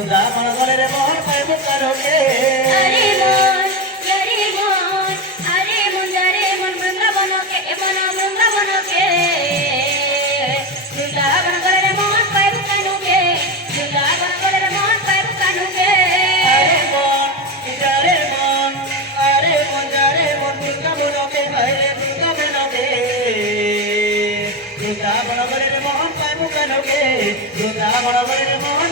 বৃন্দাবন গলের মোহন পাইব কারকে আরে মন যারে মন বৃন্দাবনকে মন বৃন্দাবনকে বৃন্দাবন গলের মোহন পাইব কানুকে বৃন্দাবন গলের মোহন পাইব কানুকে আরে মন যারে মন বৃন্দাবনকে আরে বৃন্দাবনকে বৃন্দাবন গলের মোহন পাইব কারকে বৃন্দাবন গলের মোহন